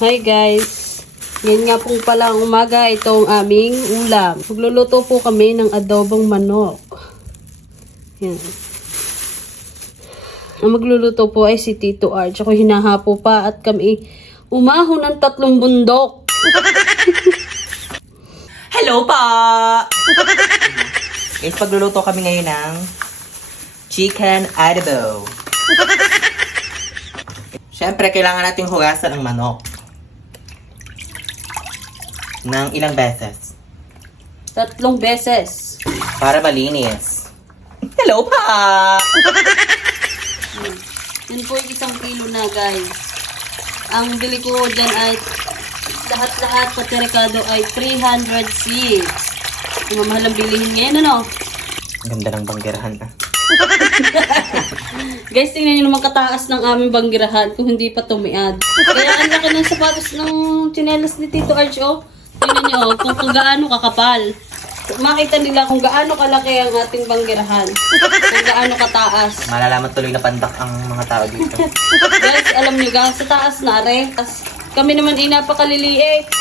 Hi guys! Ngayon nga pong pala ang umaga, itong aming ulam. Magluluto po kami ng adobong manok. Yan. Ang magluluto po ay si Tito Arch. Ako hinahapo pa at kami umahon ng 3 bundok. Hello pa! Guys, pagluluto kami ngayon ng chicken adobo. Siyempre, kailangan nating hugasan ang manok. Ng ilang beses. 3 beses. Para malinis. Hello pa! Yun po yung 1 kilo na guys. Ang bili ko dyan ay lahat-lahat pati rekado ay 306. Ang mahal ang bilihin ngayon, ano? Ang ganda ng banggerahan ah. Guys, tingnan nyo naman kataas ng aming banggirahan kung hindi pa tumiad. Kaya ang laki ng sapatos ng tsinelas ni Tito Arch, oh. Tingnan nyo, oh, kung gaano kakapal. Makita nila kung gaano kalaki ang ating banggirahan. Kung gaano kataas. Malalaman tuloy na pandak ang mga tao dito. Guys, alam nyo guys, sa taas na are. Kami naman ay napakaliliit.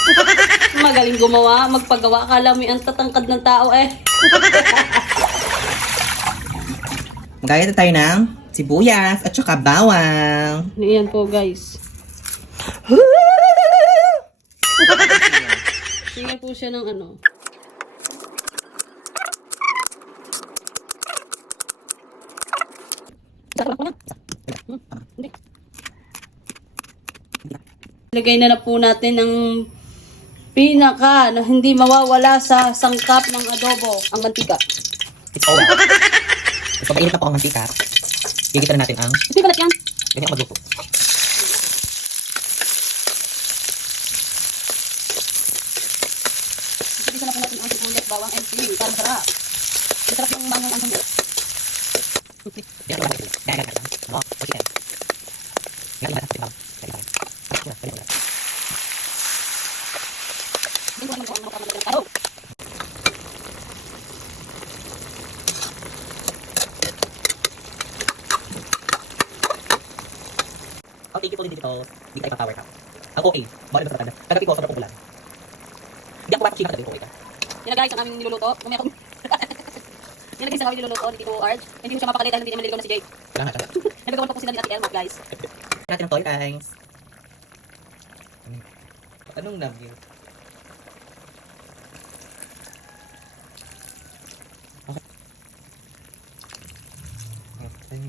Magaling gumawa, magpagawa. Akala mo ang tatangkad ng tao eh. Magaya na tayo ng sibuyas at saka bawang. Yan po guys. Tingnan po siya ng ano. Lagay na po natin ang pinaka na hindi mawawala sa sangkap ng adobo, ang mantika. It's all out. So, mainit na po ang mantika. Gigita na natin ang Ito yung balat yan. ganyan ang magluto. Ito na po natin ang sibuyas, bawang, and chili para masarap. Masarap yung mangang ang sangkap. Yan ang ito. Yan ang ito. Oh, chicken. Yan ang ito. Ang thank you po din dito. Hindi tayo power cup. Ang okay. Bakit ba tatanda? Tagapi ko, sobrang popular. Hindi ako bakit katabi ko ito. Yan na guys, ang aming niluluto. Yan na guys, ang aming niluluto ni Tito Arch. Hindi mo siya mapakalit dahil hindi naman niligaw na si Jay. Salamat. Nabigawan pa po sila ni Ate Elma guys. Natin ang toy guys. Anong love you? Okay.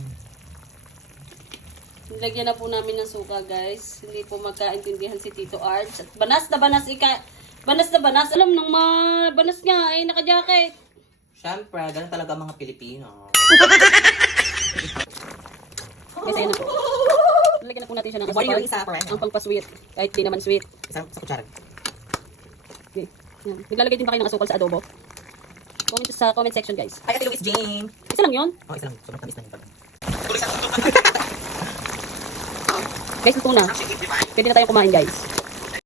Nilagyan na po namin ng suka guys. Hindi po magkaintindihan si Tito Arch. At banas na banas banas na banas. Alam nang banas nga ay naka-jacket. Siyempre, ganun talaga ang mga Pilipino. Guys, ayun na po. Nilagyan na po natin siya ng Yung asukal. isa, parang. Ang pangpa-sweet. Kahit di naman sweet. Isang sa kutsara. Okay. Yan. Naglalagay din pa kayo ng asukal sa adobo. Comment sa comment section guys. Ay, Ate Louis Jane! Isa lang yun. Oh, isa lang. Sobrang tamis na yun pala. Guys, ito na. Pwede na tayong kumain guys.